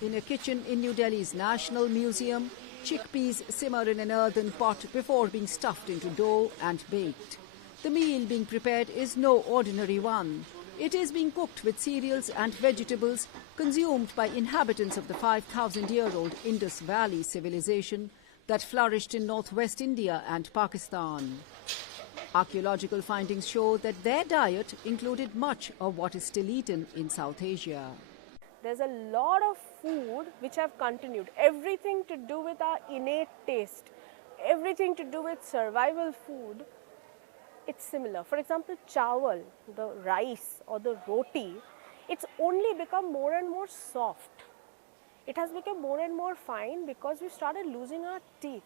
In a kitchen in New Delhi's National Museum, chickpeas simmer in an earthen pot before being stuffed into dough and baked. The meal being prepared is no ordinary one. It is being cooked with cereals and vegetables consumed by inhabitants of the 5,000-year-old Indus Valley civilization that flourished in northwest India and Pakistan. Archaeological findings show that their diet included much of what is still eaten in South Asia. There's a lot of food which have continued. Everything to do with our innate taste, everything to do with survival food, it's similar. For example, chawal, the rice or the roti, it's only become more and more soft. It has become more and more fine because we started losing our teeth.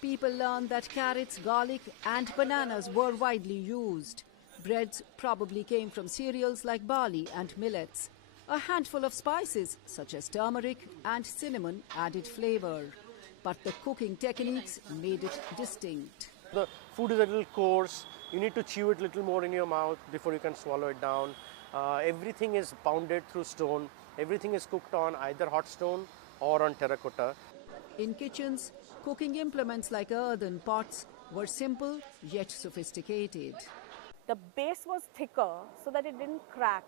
People learned that carrots, garlic and bananas were widely used. Breads probably came from cereals like barley and millets. A handful of spices such as turmeric and cinnamon added flavor. But the cooking techniques made it distinct. The food is a little coarse. You need to chew it a little more in your mouth before you can swallow it down. Everything is pounded through stone. Everything is cooked on either hot stone or on terracotta. In kitchens, cooking implements like earthen pots were simple yet sophisticated. The base was thicker so that it didn't crack.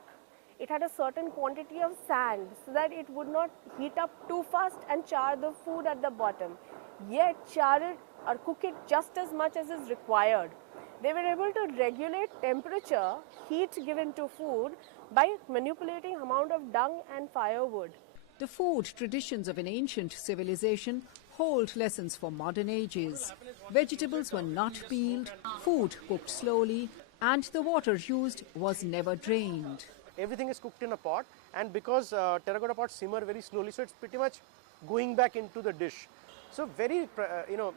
It had a certain quantity of sand so that it would not heat up too fast and char the food at the bottom. Yet char it or cook it just as much as is required. They were able to regulate temperature, heat given to food by manipulating amount of dung and firewood. The food traditions of an ancient civilization hold lessons for modern ages. Vegetables were not peeled, food cooked slowly, and the water used was never drained. Everything is cooked in a pot, and because terracotta pots simmer very slowly, so it's pretty much going back into the dish. So very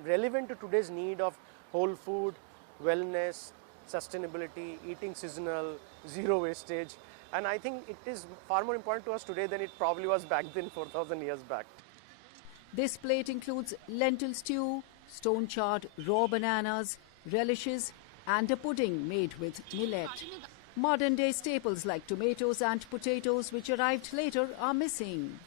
relevant to today's need of whole food, wellness, sustainability, eating seasonal, zero wastage. And I think it is far more important to us today than it probably was back then 4,000 years back. This plate includes lentil stew, stone-charred raw bananas, relishes and a pudding made with millet. Modern-day staples like tomatoes and potatoes, which arrived later, are missing.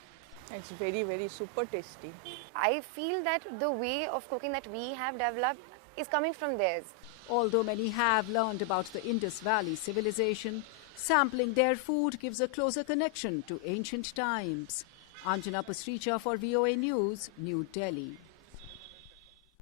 It's very, very super tasty. I feel that the way of cooking that we have developed is coming from theirs. Although many have learned about the Indus Valley civilization, sampling their food gives a closer connection to ancient times. Anjana Pasricha for VOA News, New Delhi.